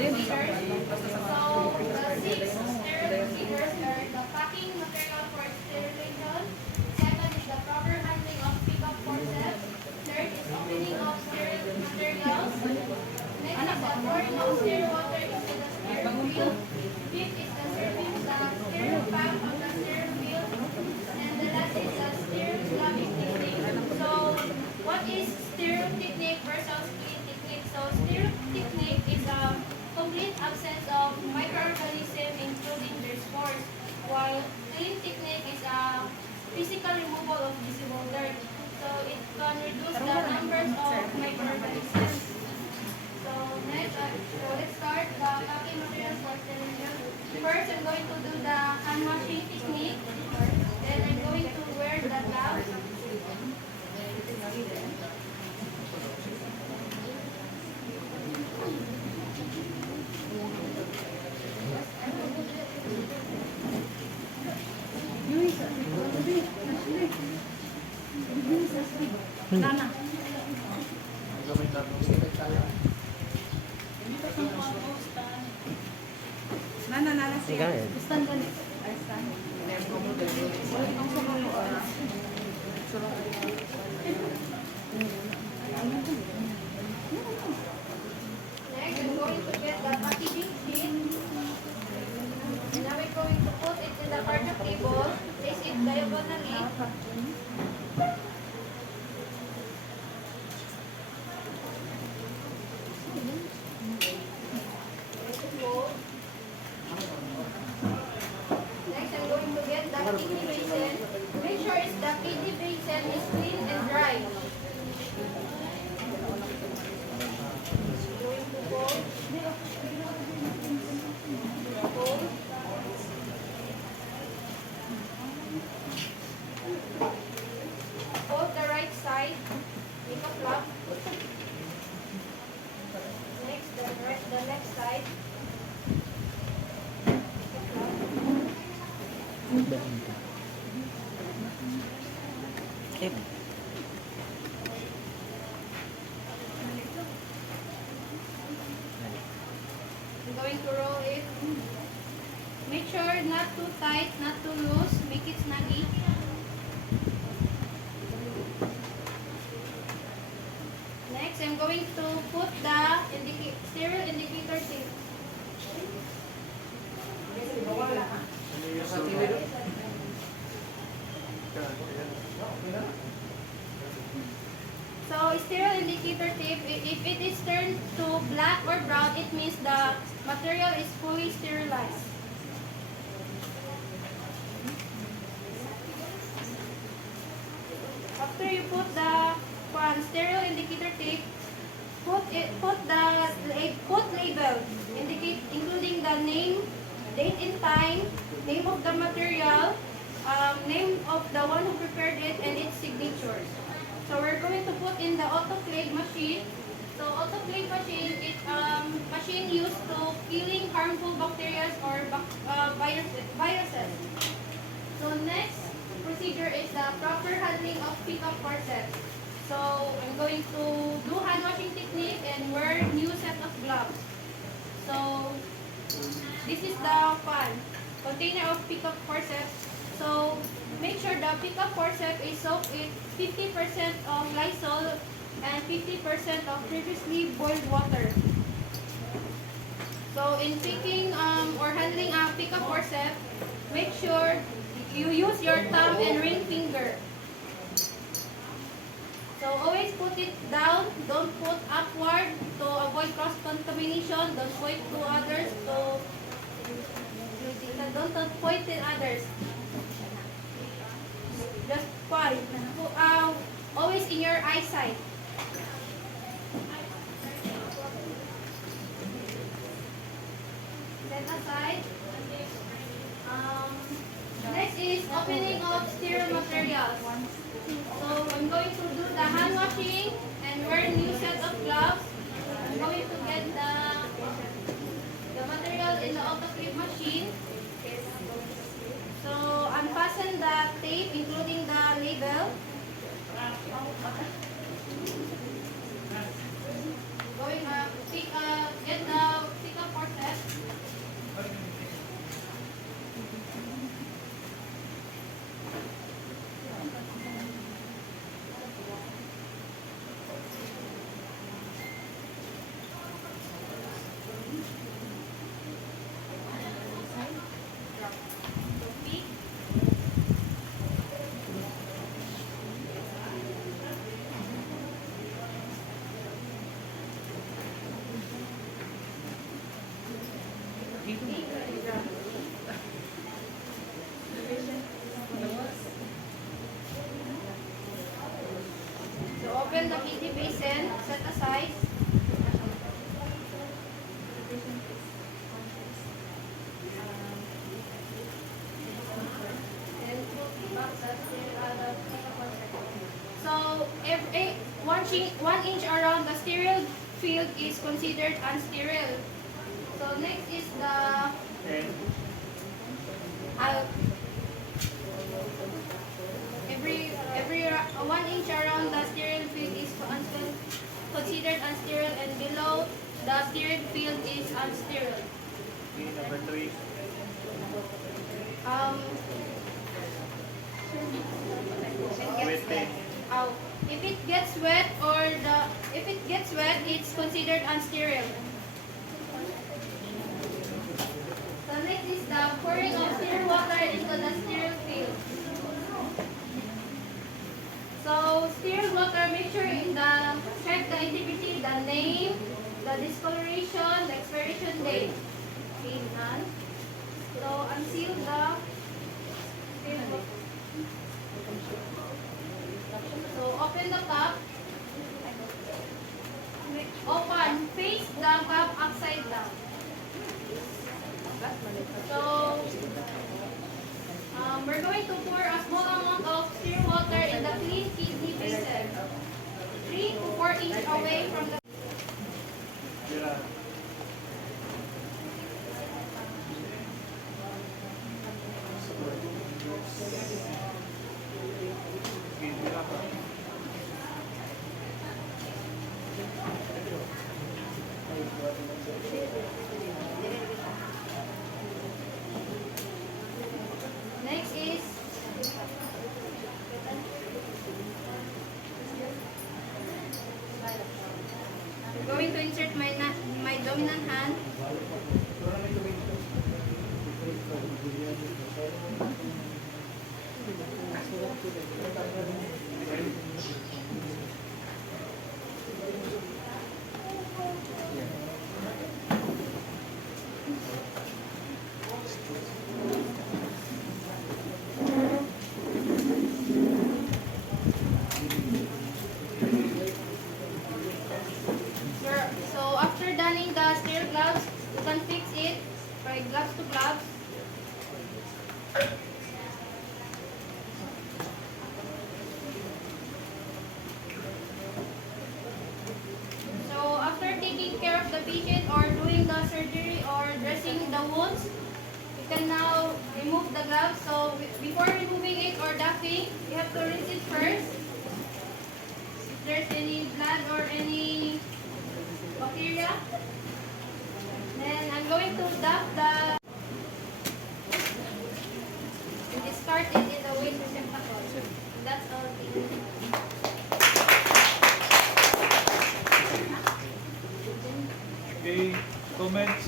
procedures. So, the 6 sterile procedures are the packing material for sterilization. Second is the proper handling of pick-up forceps. Third is opening of sterile materials. Next is the pouring of sterile water into the sterile field. Fifth is the serving the sterile pack of the sterile field. And the last is the sterile gloving technique. So, what is sterile technique versus clean technique? So, sterile technique is a complete absence of microorganisms including their spores, while clean technique is a physical removal of visible dirt. So, it can reduce the numbers of microorganisms. So, next, so let's start the packing materials for sterilization. First, I'm going to do the hand washing technique. Then, I'm going to wear the gloves. Nana. Nana siya. Stand gani. Ay stand. Next, I'm going to get the packaging sheet. And now we're going to put it in the carton table. Place it diagonally. Next, I'm going to get the kidney basin. Make sure the kidney basin is clean and dry. Going to fold. Fold. Fold the right side. Make a flap. Next, the left side. I'm going to roll it. Make sure not too tight, not too loose. Make it snuggy. Next, I'm going to put the sterile indicator tape. So, sterile indicator tape, if it is turned to black or brown, it means the material is fully sterilized. After you put the sterile indicator tape, put label, including the name, date and time, name of the material, name of the one who prepared it, and its signatures. So we're going to put in the autoclave machine. So autoclave machine is machine used to killing harmful bacteria or viruses. So next procedure is the proper handling of pick-up forceps. So I'm going to do hand washing technique and wear new set of gloves. So this is the container of pick-up forceps. So make sure the pick-up forceps is soaked with 50% of Lysol and 50% of previously boiled water. So in picking or handling a pick-up forceps, make sure you use your thumb and ring finger. So always put it down, don't put upward to avoid cross-contamination, don't point to others, don't point at others. Just point, always in your eyesight. Set aside. Next is opening of sterile materials. So I'm going to do the hand washing and wear a new set of gloves. I'm going to get the material in the autoclave machine. So unfasten the tape, including the label. Going get the pick-up So, every 1 inch around the sterile field is considered unsterile. So, next is the every 1 inch around the sterile field is considered unsterile, and below the sterile field is unsterile. Number 3. Wetting. If it gets wet it's considered unsterile. So next is the pouring of sterile water into the sterile field. So sterile water, make sure check the integrity, the name, the discoloration, the expiration date. Okay, none. So unseal the sterile water. So open the cup. Open, face the cup upside down. So we're going to pour a small amount of sterile water in the clean kidney basin, 3 to 4 inches away from the. Yeah. Next is I'm going to insert my dominant hand. So after donning the sterile gloves, you can fix it by gloves to gloves. So after taking care of the patient or doing the surgery or dressing the wounds, you can now remove the gloves. So before removing it or ducting, you have to rinse it first. If there's any blood or any bacteria, then I'm going to dump and discard it in the waste receptacle. That's all. Okay, comments?